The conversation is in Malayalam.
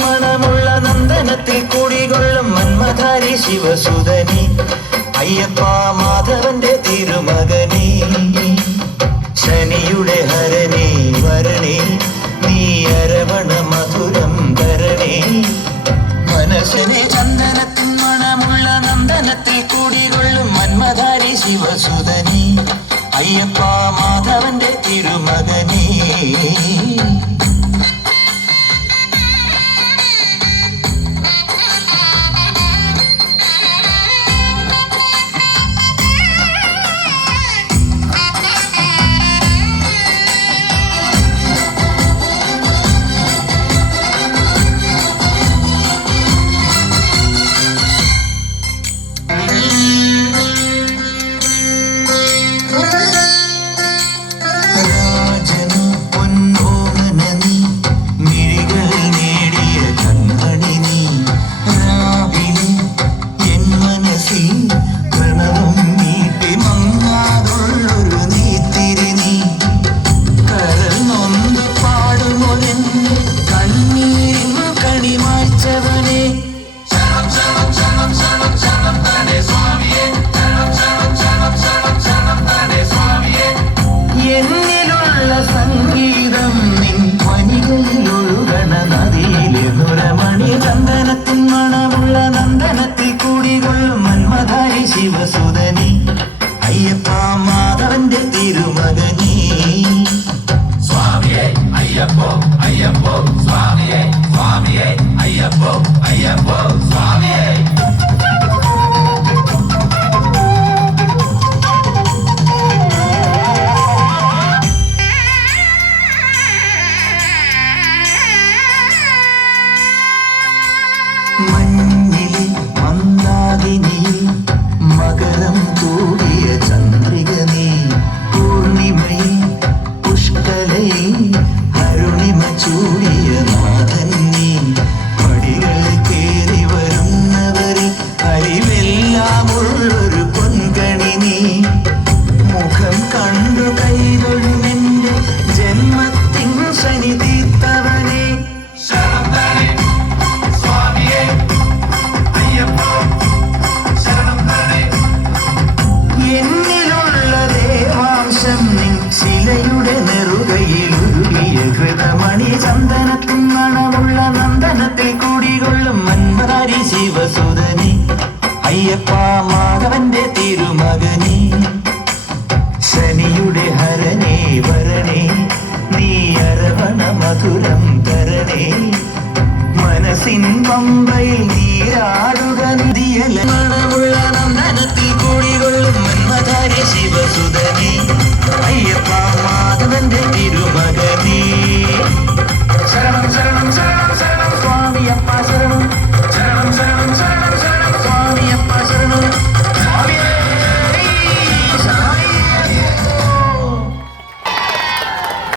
മണമുള്ള നന്ദനത്തിൽ കുടികൊള്ളും മന്മധാരി ശിവസുതനി അയ്യപ്പ മാധവന്റെ തിരുമകനേ ശനിയുടെ ഹരണേ വരണേ നീ അരവണ മധുരം തരണേ മനസ്സിനെ ചന്ദനത്തിൻ മണമുള്ള നന്ദനത്തിൽ കുടികൊള്ളും മന്മധാരി ശിവസുതനി അയ്യപ്പ മാധവന്റെ തിരുമകനേ സംഗീതം നിൻ പനികളിലൊഴുകണ നദിയിലെ നുരമണി ചന്ദനത്തിൻ മണമുള്ള നന്ദനത്തിൽ കൂടികൊള്ളും മന്മധാരി ശിവസുതനി അയ്യപ്പ മാധവന്റെ തിരുമകനേ സ്വാമിയേ അയ്യപ്പോ അയ്യപ്പോ സ്വാമിയേ സ്വാമിയേ അയ്യപ്പോ അയ്യപ്പോ സ്വാമിയേ മഞ്ഞിലെ മന്ദാകിനിയിൽ മകരം തൂകിയ ചന്ദ്രിക നീ പൂർണിമയിൽ പുഷ്കലയിൽ അരുണിമ ചൂടിയ നാഥൻ നീ പടികൾ കേറി വരുന്നവരിൽ അരിവെല്ലാമുള്ളൊരു പൊൻകണി നീ മുഖം കണ്ടു കൈതൊഴുമെന്റെ ജന്മത്തിൻ ശനി തീർത്തവനെ ശിലയുടെ നെറുകയിൽ ഉരുകിയ ഹൃതമണി ചന്ദനത്തിൻ മണമുള്ള നന്ദനത്തിൽ കൂടികൊള്ളും മന്മധാരി ശിവസുതനി അയ്യപ്പ മാധവന്റെ തിരുമകനേ ശനിയുടെ ഹരണേ വരണേ നീ അരവണ മധുരം തരണേ മനസ്സിൻ പമ്പയിൽ നീരാടുക നിധിയല മണമുള്ള നന്ദനത്തിൽ കൂടികൊള്ളും മന്മധാരി ശിവസുതനി അയ്യപ്പ മാധവന്റെ